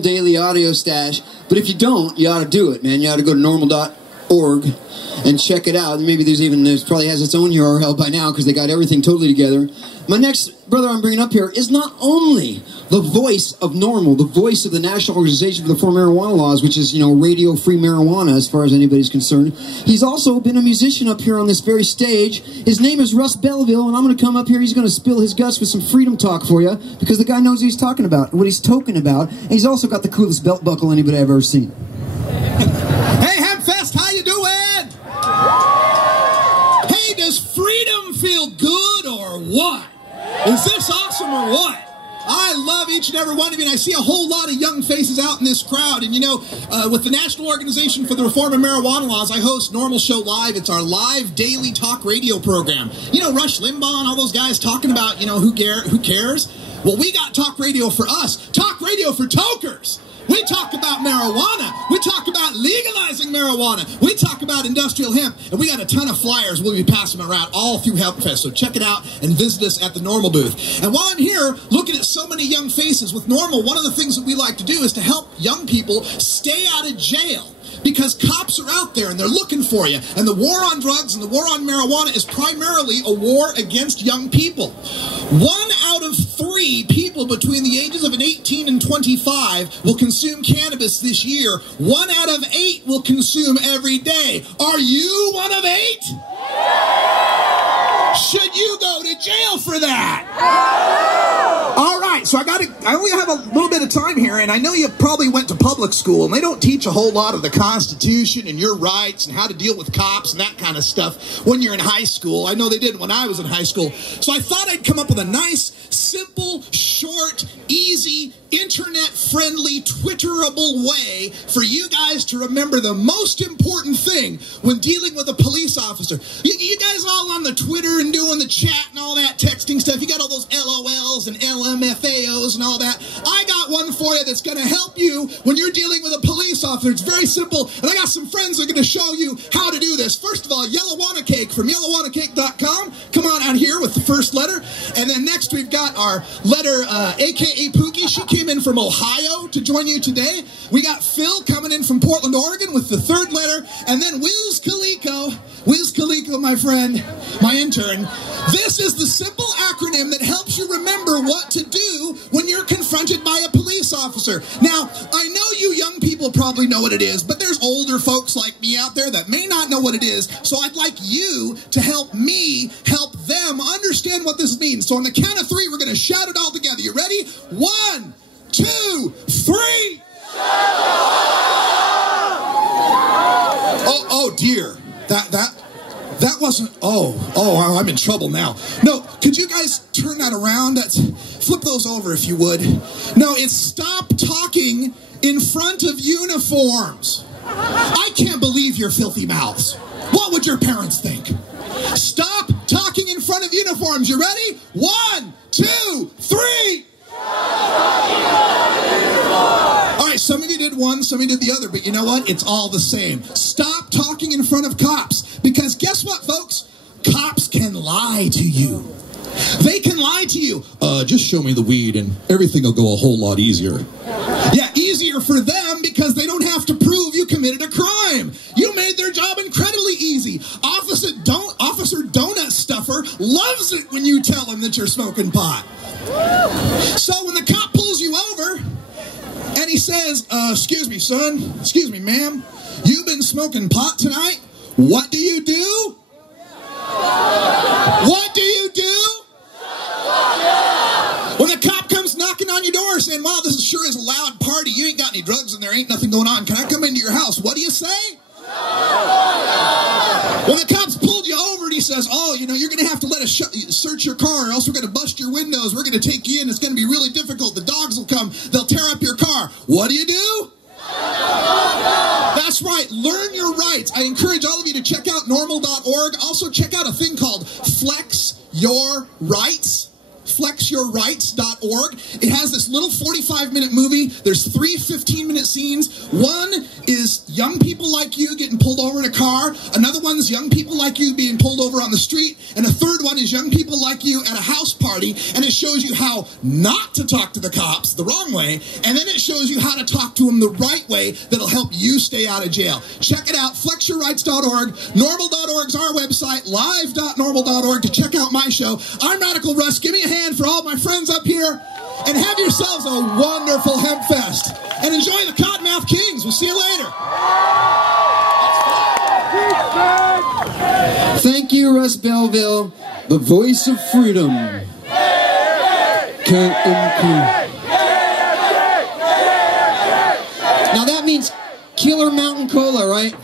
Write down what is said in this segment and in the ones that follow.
daily audio stash, but if you don't, you ought to do it, man. You ought to go to normal.org and check it out. Maybe there's probably has its own URL by now because they got everything totally together. My next brother I'm bringing up here is not only the voice of NORML, the voice of the National Organization for the Reform Marijuana Laws, which is, radio-free marijuana as far as anybody's concerned. He's also been a musician up here on this very stage. His name is Russ Belleville, and I'm going to come up here. He's going to spill his guts with some freedom talk for you because the guy knows what he's talking about, what he's toking about. And he's also got the coolest belt buckle anybody I've ever seen. Hey, Hempfest, how you doing? Hey, does freedom feel good or what? Is this awesome or what? I love each and every one of you, and I see a whole lot of young faces out in this crowd. And with the National Organization for the Reform of Marijuana Laws, I host NORML Show Live. It's our live daily talk radio program. Rush Limbaugh and all those guys talking about, who cares? Well, we got talk radio for us. Talk radio for tokers. We talk about marijuana. We talk about legalizing marijuana. We talk about industrial hemp. And we got a ton of flyers we'll be passing around all through Hempfest. So check it out and visit us at the NORML booth. And while I'm here looking at so many young faces with NORML, one of the things that we like to do is to help young people stay out of jail. Because cops are out there and they're looking for you. And the war on drugs and the war on marijuana is primarily a war against young people. 1 out of 3 people between the ages of 18 and 25 will consume cannabis this year. 1 out of 8 will consume every day. Are you 1 of 8? Should you go to jail for that? All right, so I only have a little bit of time here, and I know you probably went to public school, and they don't teach a whole lot of the Constitution and your rights and how to deal with cops and that kind of stuff when you're in high school. I know they did when I was in high school. So I thought I'd come up with a nice, simple, short, easy, internet-friendly, Twitterable way for you guys to remember the most important thing when dealing with a police officer. You guys all on the Twitter and doing the chat and all that texting stuff, you got all those LOLs and LMFAOs and all that. I got one for you that's going to help you when you're dealing with a police officer. It's very simple, and I got some friends that are going to show you how to do this. First of all, Yellowwanna Cake from yellowwannacake.com. Come on out here with the first letter. And then next we've got our letter, a.k.a. Pookie. She came in from Ohio to join you today. We got Phil coming in from Portland, Oregon with the third letter. And then Wiz Khalico, my friend, my intern. This is the simple acronym that helps you remember what to do when you're confronted by a police officer. Now, I know you young people probably know what it is, but there's older folks like me out there that may not know what it is, so I'd like you to help me help them understand what this means. So on the count of 3, we're going to shout it all together. You ready? 1, 2, 3. Oh dear. That wasn't, I'm in trouble now. No, could you guys turn that around? Flip those over if you would. No, it's stop talking in front of uniforms. I can't believe your filthy mouths. What would your parents think? Stop talking in front of uniforms. You ready? 1, 2, 3. All right, some of you did one, some of you did the other, but you know what? It's all the same. Stop talking in front of cops, because guess what, folks? Cops can lie to you. They can lie to you. Just show me the weed and everything will go a whole lot easier. Yeah, easier for them because they don't have to prove you committed a crime. You made their job incredibly easy. Officer Donut Stuffer loves it when you tell him that you're smoking pot. So when the cop pulls you over and he says, excuse me, son, excuse me, ma'am, you've been smoking pot tonight? What do you do? What do you do? When the cop comes knocking on your door saying, wow, this sure is a loud party, you ain't got any drugs and there ain't nothing going on, can I come into your house? What do you say? When the cops pulled you over and he says, oh, you're going to have to let us search your car or else we're going to bust your windows, we're going to take you in, it's going to be really difficult, the dogs will come, they'll tear up your car. What do you do? That's right, learn your rights. I encourage all of you to check out normal.org. Also check out a thing called Flex Your Rights. flexyourrights.org. It has this little 45-minute movie. There's 3 15-minute scenes. One is young people like you getting pulled over in a car. Another one is young people like you being pulled over on the street. And a third one is young people like you at a house party. And it shows you how not to talk to the cops the wrong way. And then it shows you how to talk to them the right way that'll help you stay out of jail. Check it out, flexyourrights.org. Normal.org is our website, live.normal.org to check out my show. I'm Radical Russ. Give me a hand for all my friends up here. And have yourselves a wonderful Hempfest. And enjoy the Cottonmouth Kings. We'll see you later. Thank you, Russ Belville, the voice of freedom. Now that means Killer Mountain Cola, right?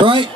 Right?